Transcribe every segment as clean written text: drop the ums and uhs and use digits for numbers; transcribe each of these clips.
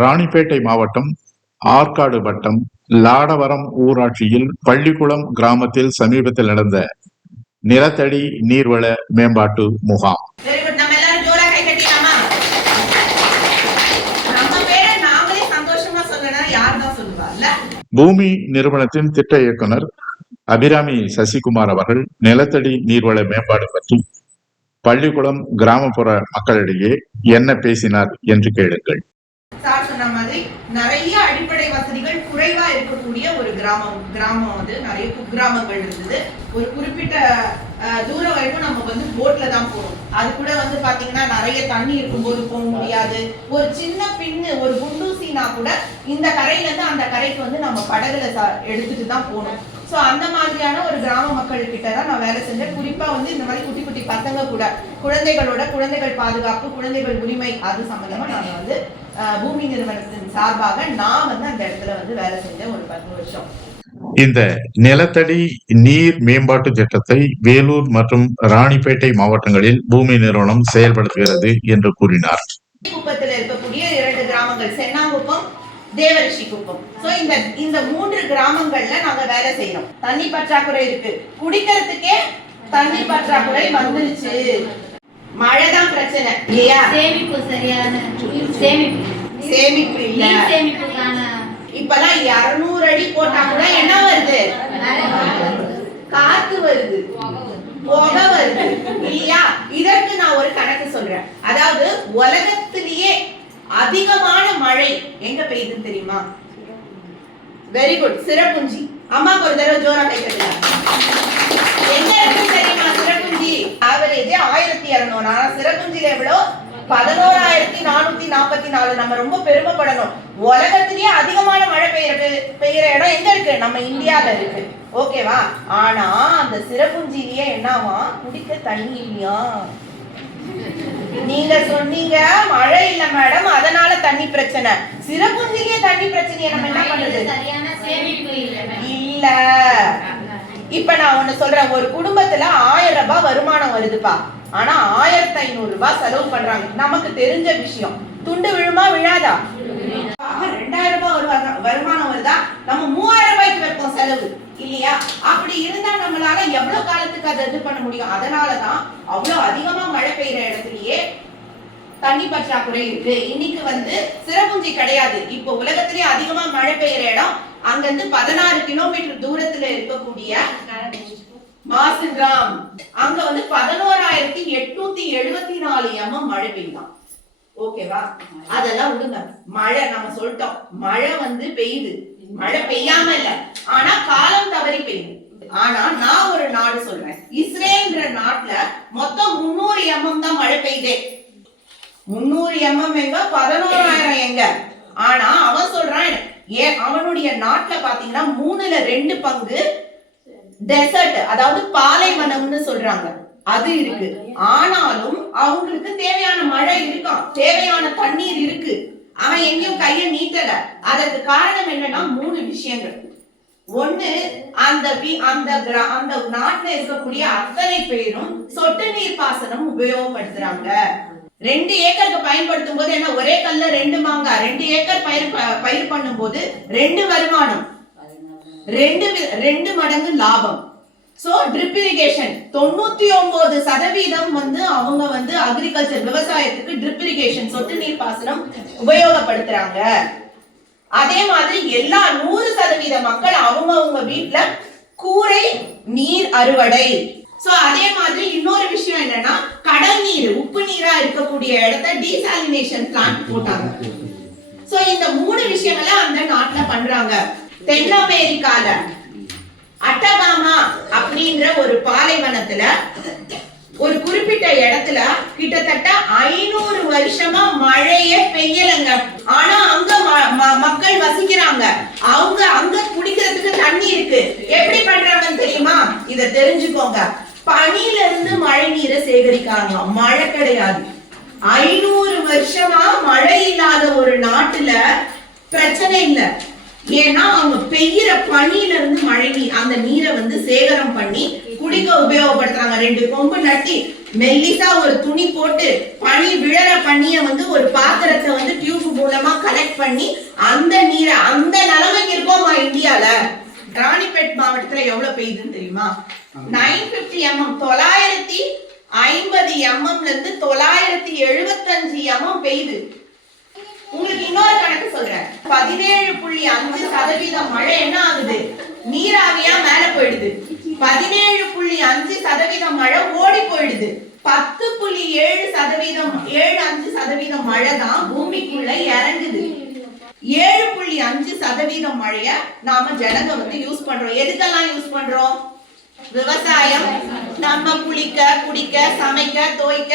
ராணிப்பேட்டை மாவட்டம் ஆற்காடு வட்டம் லாடவரம் ஊராட்சியில் பள்ளிக்குளம் கிராமத்தில் சமீபத்தில் நடந்த நிலத்தடி நீர்வள மேம்பாட்டு முகாம். பூமி நிறுவனத்தின் திட்ட இயக்குனர் அபிராமி சசிகுமார் அவர்கள் நிலத்தடி நீர்வள மேம்பாடு பற்றி பள்ளிக்குளம் கிராமப்புற மக்களிடையே என்ன பேசினார் என்று கேளுங்கள். நிறைய அடிப்படை வசதிகள் குறைவா இருக்கக்கூடிய ஒரு கிராமம் வந்து நிறைய குக்கிராமங்கள் இருந்தது. ஒரு குறிப்பிட்ட தூரம் வரைக்கும் நம்ம வந்து போட்ல தான் போகணும். அது கூட வந்து பாத்தீங்கன்னா நிறைய தண்ணி இருக்கும்போது போக முடியாது. ஒரு சின்ன பின்னு ஒரு குண்டூசினா கூட இந்த கரையில இருந்து அந்த கரைக்கு வந்து நம்ம படகுல எடுத்துட்டு தான் போகணும். சோ அந்த மாதிரியான ஒரு கிராம மக்கள் கிட்ட தான் நான் வேலை செஞ்சேன். குறிப்பா வந்து இந்த மாதிரி குட்டி குட்டி பசங்க கூட குழந்தைகள் பாதுகாப்பு, குழந்தைகள் உரிமை அது சம்பந்தமா நாங்க வந்து பூமி நிறுவனத்தின் சார்பாக நான் வந்து அந்த இடத்துல வந்து வேலை செஞ்சேன் ஒரு 10 வருஷம். இந்த நிலத்தடி நீர் மேம்பாட்டு திட்டத்தை வேலூர் மற்றும் ராணிப்பேட்டை மாவட்டங்களில் பூமி நிறுவனம் செயல்படுத்துகிறது என்று கூறினார். குப்பத்தில் இருக்கக்கூடிய 2 கிராமங்கள் சென்னாங்குப்பம், தேவரிஷி குப்பம். சோ இந்த 3 கிராமங்கள்ல நாங்க வேலை செய்யறோம். தண்ணி பற்றாக்குறை இருக்கு, குடிக்கிறதுக்கே தண்ணி பற்றாக்குறை வந்துருச்சு. மழைதான் பிரச்சனை இல்லையா? சேமிப்பு சரியான சேமிப்பு இல்ல. இப்பெல்லாம் 200 அடி போட்டா கூட என்ன வருது? காத்து வருது, புகை வருது இல்லையா? இதற்கு நான் ஒரு கணக்கு சொல்றேன். அதாவது உலகத்திலேயே அதிகமான மழை எங்க பெய்யுதுன்னு தெரியுமா? Very good, Cherrapunji. அம்மாக்கு ஒரு தடவை ஜோரா கை தட்டலாம். எங்க இருக்கு தெரியுமா சிறப்புஞ்சி? ஆவரேஜ் 1200. ஆனா சிறப்புஞ்சில எவ்வளோ? 11444. நம்ம ரொம்ப பெருமைப்படணும். உலகத்திலேயே அதிகமான மழை பெய்யற இடம் எங்க இருக்கு? நம்ம இந்தியால இருக்கு. ஓகேவா? ஆனா அந்த சிறப்புஞ்சிலேயே என்னவா? குடிக்க தண்ணி இல்லையா? நீங்க சொன்னீங்க மழை இல்ல மேடம், அதனால தண்ணி பிரச்சனை. சிறப்புஞ்சிலேயே தண்ணி பிரச்சனையை நம்ம என்ன பண்றது? இல்ல. இப்ப நான் ஒண்ணு சொல்றேன். ஒரு குடும்பத்துல 1000 ரூபாய் வருமானம் வருதுப்பா, ஆனா 1500 ரூபாய் செலவு பண்றாங்க. நமக்கு தெரிஞ்ச விஷயம். துண்டு விழுமா விழாதா? 2000 ரூபாய் வருமானம் வருதா, நம்ம 3000 ரூபாய்க்கு வைப்போம் செலவு இல்லையா? அப்படி இருந்தா நம்மளால எவ்வளவு காலத்துக்கு அதை இது பண்ண முடியும்? அதனாலதான் அவ்வளவு அதிகமா மழை பெய்யற இடத்துலயே தண்ணி பற்றாக்குறை இருக்கு. இன்னைக்கு வந்து சிறப்புஞ்சி கிடையாது. இப்போ உலகத்திலேயே அதிகமா மழை பெய்யற இடம் அங்க இருந்து 16 கிலோமீட்டர் தூரத்துல இருக்கக்கூடிய மாசின்ராம். அங்க வந்து 11874 mm மழை பெய்யுதான். ஓகேவா? அதெல்லாம் விடுங்க. மழை நம்ம சொல்லிட்டோம், மழை வந்து பெய்யுது. மழை பெய்யாம இல்ல, ஆனா காலம் தவறி பெய்யுது. ஆனா நான் ஒரு நாடு சொல்றேன். இஸ்ரேல்ன்ற நாட்டுல மொத்தம் 300 mm தான் மழை பெய்யுதே. 300 mm எங்க, 11000 எங்க? ஆனா அவன் சொல்றான், அவனுடைய நாட்டுல பாத்தீங்கன்னா 3/2 பங்கு டெசர்ட், அதாவது பாலைவனம்னு சொல்றாங்க, அது இருக்கு. ஆனாலும் அவங்களுக்கு தேவையான மழை இருக்கான், தேவையான தண்ணீர் இருக்கு. அவன் எங்கேயும் கைய நீட்டல. அதற்கு காரணம் என்னன்னா 3 விஷயங்கள். ஒண்ணு, அந்த நாட்டுல இருக்கக்கூடிய அத்தனை பேரும் சொட்டு நீர் பாசனம் உபயோகப்படுத்துறாங்க. 2 ஏக்கருக்கு பயன்படுத்தும் போது என்ன, ஒரே கல்ல 2 மாங்காய். 2 ஏக்கர் பயிர் பண்ணும் போது 2 வருமானம், 2 மடங்கு லாபம். சோ ட்ரிப் இரிகேஷன் 99% வந்து அவங்க வந்து அக்ரிகல்ச்சர் விவசாயத்துக்கு ட்ரிப் இரிகேஷன் சொட்டு நீர் பாசனம் உபயோகப்படுத்துறாங்க. அதே மாதிரி எல்லா 100% மக்கள் அவங்க வீட்டுல கூரை நீர் அறுவடை. சோ அதே மாதிரி இன்னொரு விஷயம் என்னன்னா, கடல் நீர் உப்பு நீரா இருக்கக்கூடிய இடத்த டீசாலினேஷன் பிளான்ட் போட்டாங்க. சோ இந்த 3 விஷயங்களை அந்த நாட்டுல பண்றாங்க. தென் அமெரிக்கால அட்டகாமா அப்படின்ற ஒரு பாலைவனத்துல ஒரு குறிப்பிட்ட இடத்துல கிட்டத்தட்ட 500 வருஷமா மழையே பெய்யலங்க. ஆனா அங்க மக்கள் வசிக்கிறாங்க. அவங்க அங்க குடிக்கிறதுக்கு தண்ணி இருக்கு. எப்படி பண்றாங்கன்னு தெரியுமா? இத தெரிஞ்சுக்கோங்க. பனியில இருந்து மழை நீரை சேகரிக்காங்க. மழை கிடையாது. 500 வருஷமா மழை இல்லாத ஒரு நாட்டுல பிரச்சனை இல்ல. ஏன்னா அவங்க பெய்யற பனியில இருந்து மழை நீர், அந்த நீரை வந்து சேகரம் பண்ணி குடிக்க உபயோகப்படுத்துறாங்க. 2 கொம்பு நட்டி மெல்லிசா ஒரு துணி போட்டு பனி விழற பனிய வந்து ஒரு பாத்திரத்தை வந்து டியூப் மூலமா கலெக்ட் பண்ணி அந்த நீரை அந்த நிலைமைக்கு இருக்கோமா இந்தியால. ராணிப்பேட் மாவட்டத்துல எவ்வளவு பெய்யுதுன்னு தெரியுமா? 950 mm 950 mmல இருந்து 975 mm பெய்யுது. உங்களுக்கு இன்னொரு கணக்கு சொல்றேன். 17.5% மழை என்ன ஆகுது? நீராவியா மேல போயிடுது. 17.5% மழை ஓடி போயிடுது. 10.7% மழை தான் பூமிக்குள்ள இறங்குது. 7.5% மழைய நாம ஜனங்க வந்து யூஸ் பண்றோம். எதுக்கெல்லாம் யூஸ் பண்றோம்? விவசாயம், நம்ம குளிக்க, குடிக்க, சமைக்க, துவைக்க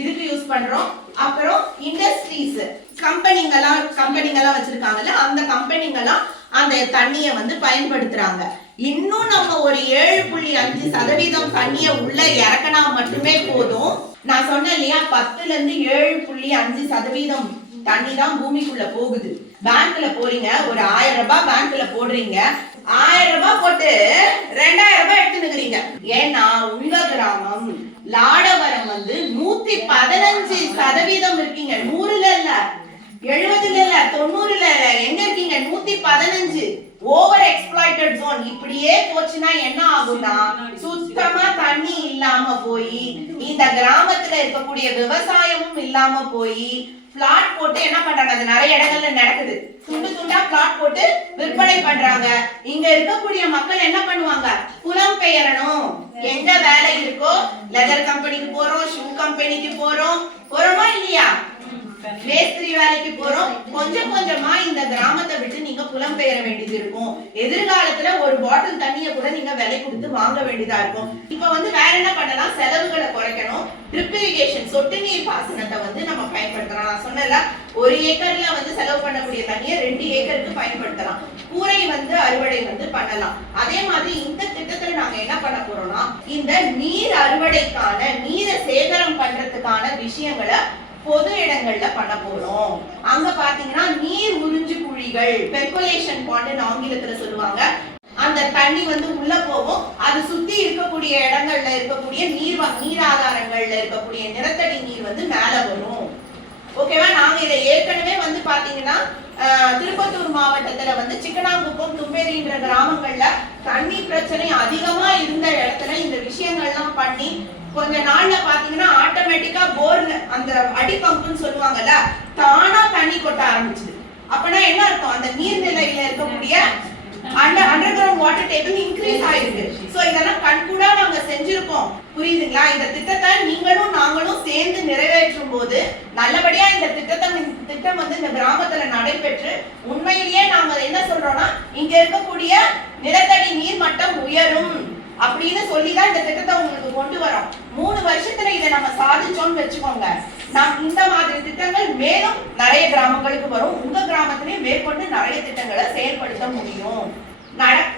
இதுக்கு யூஸ் பண்றோம். அப்புறம் இண்டஸ்ட்ரீஸ், கம்பெனிங்கெல்லாம் வச்சிருக்காங்கல்ல, அந்த கம்பெனிங்கெல்லாம் அந்த தண்ணிய வந்து பயன்படுத்துறாங்க. இன்னும் நம்ம ஒரு 7.5% தண்ணிய உள்ள இறக்கினா மட்டுமே போதும். நான் சொன்னேன் இல்லையா, 10ல இருந்து 7.5% தண்ணி தான் பூமிக்குள்ள போகுது. பேங்க்ல போறீங்க, ஒரு 1000 ரூபாய் பேங்க்ல போடுறீங்க, 1000 ரூபாய் போட்டு 2000 ரூபாய் எடுத்துக்கிறீங்க. ஏன்னா உங்க கிராமம் லாடவரம் வந்து 115% இருக்கீங்க. 100ல இல்ல, 70ல இல்ல, 90ல இல்ல, எங்க இருக்கீங்க? 115. Over exploited zone. இப்படியே போச்சுன்னா என்ன ஆகும்னா, சுத்தமா தண்ணி இல்லாம போய் இந்த கிராமத்துல இருக்கக்கூடிய விவசாயமும் இல்லாம போய் பிளாட் போட்டு என்ன பண்றாங்க? அது நிறைய இடங்கள்ல நடக்குது. துண்டு துண்டா பிளாட் போட்டு விற்பனை பண்றாங்க. இங்க இருக்கக்கூடிய மக்கள் என்ன பண்ணுவாங்க? புலம் பெயரணும். எங்க வேலை இருக்கோ, லெதர் கம்பெனிக்கு போறோம், ஷூ கம்பெனிக்கு போறோமா இல்லையா, மேஸ்திரி வேலைக்கு போறோம். கொஞ்சம் கொஞ்சமா இந்த கிராமத்தை விட்டு நீங்க புலம்பெயர வேண்டியது இருக்கும். எதிர்காலத்துல ஒரு பாட்டில் தண்ணிய கூட நீங்க விலை கொடுத்து வாங்க வேண்டியதா இருக்கும். இப்ப வந்து வேற என்ன பண்ணலாம்? செலவுகளை குறைக்கணும். ட்ரிப் இரிகேஷன், சொட்டு நீர் பாசனத்தை வந்து நம்ம பயன்படுத்தலாம். நான் சொன்னல, 1 ஏக்கர்ல வந்து செலவு பண்ணக்கூடிய தண்ணியை 2 ஏக்கருக்கு பயன்படுத்தலாம். கூரை வந்து அறுவடை வந்து பண்ணலாம். அதே மாதிரி இந்த திட்டத்துல நாங்க என்ன பண்ண போறோம்னா, இந்த நீர் அறுவடைக்கான, நீரை சேகரம் பண்றதுக்கான விஷயங்களை பொது இடங்கள்ல பண்ண போறோம். அங்க பாத்தீங்கன்னா நீர் உறிஞ்சு குழிகள், பெர்குலேஷன் பாண்ட் ஆங்கிலத்துல சொல்லுவாங்க. அந்த தண்ணி வந்து உள்ள போகும். அது சுத்தி இருக்கக்கூடிய இடங்கள்ல இருக்கக்கூடிய நீர் ஆதாரங்கள்ல இருக்கக்கூடிய நிலத்தடி நீர் வந்து மேல வரும். ஓகேவா? நாங்க இதை ஏற்கனவே வந்து பாத்தீங்கன்னா திருப்பத்தூர் மாவட்டத்துல வந்து சிக்கனாங்குப்பம், தும்பேரின்ற கிராமங்கள்ல தண்ணி பிரச்சனை அதிகமா இருந்த இடத்துல இந்த விஷயங்கள்லாம் பண்ணி கொஞ்ச நாள்ல பாத்தீங்கன்னா ஆட்டோமேட்டிக்கா போர், அந்த அடி பம்புன்னு சொல்லுவாங்கல்ல, தானா தண்ணி கொட்ட ஆரம்பிச்சுது. அப்பனா என்ன அர்த்தம்? அந்த நீர்நிலையில இருக்கக்கூடிய under ground water table increase ஆயிருக்கு. சோ இதெல்லாம் கண்கூடா நாங்க செஞ்சிருக்கோம். புரியுதுங்களா? இந்த திட்டத்தை நீங்களும் நாங்களும் சேர்ந்து நிறைவேற்றும் போது நல்லபடியா இந்த திட்டம் வந்து இந்த கிராமத்துல நடைபெற்று உண்மையிலேயே நாங்க என்ன சொல்றோம்னா, இங்க இருக்கக்கூடிய நிலத்தடி நீர் மட்டம் உயரும் அப்படின்னு சொல்லிதான் இந்த திட்டத்தை உங்களுக்கு கொண்டு வரோம். 3 வருஷத்துல இதை நம்ம சாதிச்சோம்னு வச்சுக்கோங்க. நாம் இந்த மாதிரி திட்டங்கள் மேலும் நிறைய கிராமங்களுக்கு வரும். உங்க கிராமத்திலேயே மேற்கொண்டு நிறைய திட்டங்களை செயல்படுத்த முடியும்.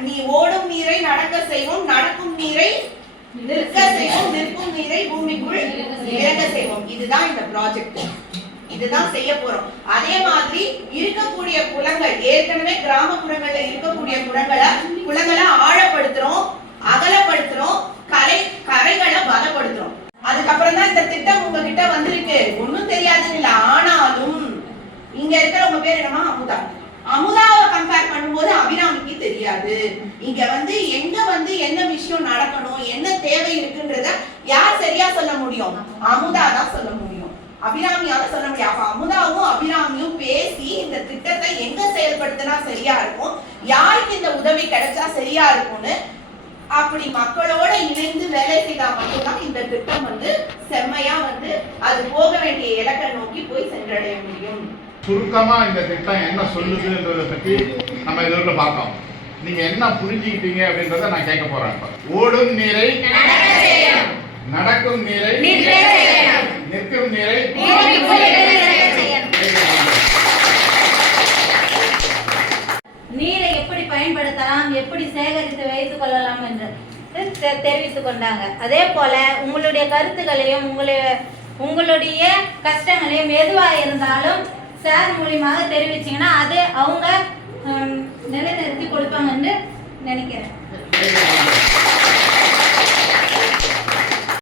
நீ ஓடும் நீரை நடக்க செய்வோம், நடக்கும் நீரை நிற்க செய்வோம், நிற்கும் நீரை பூமிக்குள் இறங்க செய்வோம். இதுதான் இந்த ப்ராஜெக்ட். இதுதான் செய்ய போறோம். அதே மாதிரி இருக்கக்கூடிய குளங்கள், ஏற்கனவே கிராமப்புறங்கள்ல இருக்கக்கூடிய குளங்களை ஆழப்படுத்துறோம், அகலப்படுத்துறோம், கரைகளை பலப்படுத்துறோம். அதுக்கப்புறம் தான் இந்த திட்டம் உங்ககிட்ட வந்திருக்கு. ஒன்னும் தெரியாதுன்னு இல்ல. ஆனாலும் இங்க இருக்கிறவங்க பேர் என்னமா? அமுதாவை கம்பேர் பண்ணும்போது அபிராமிக்கு தெரியாது. இங்க வந்து எங்க வந்து என்ன விஷயம் நடக்கணும், என்ன தேவை இருக்குன்றத யார் சரியா சொல்ல முடியும்? அமுதா தான் சொல்ல முடியும், அபிராமியால சொல்ல முடியும். அப்ப அமுதாவும் அபிராமியும் பேசி இந்த திட்டத்தை எங்க செயல்படுத்தினா சரியா இருக்கும், யாருக்கு இந்த உதவி கிடைச்சா சரியா இருக்கும்னு அப்படி மக்களோட இணைந்து வேலை செய்தா மட்டும்தான் இந்த திட்டம் வந்து செம்மையா வந்து அது போக வேண்டிய இலக்கை நோக்கி போய் சென்றடைய முடியும். சுருக்கமா இந்த திட்டம் என்ன சொல்லுதுன்றதை பத்தி நம்ம இதோட பார்த்தோம். நீங்க என்ன புரிஞ்சுக்கிட்டீங்க அப்படின்றத நான் கேட்க போறேன். ஓடும் நீரை நடக்கும் நீரை நிற்கும் நீரை நீரை எப்படி பயன்படுத்தலாம், எப்படி சேகரித்து வைத்துக் கொள்ளலாம் என்று தெரிவித்துக் கொண்டாங்க. அதே போல உங்களுடைய கருத்துக்களையும் உங்களுடைய கஷ்டங்களையும் எதுவாக இருந்தாலும் சார் மூலியமாக தெரிவிச்சிங்கன்னா அது அவங்க நிலைநிறுத்தி கொடுப்பாங்கன்னு நினைக்கிறேன்.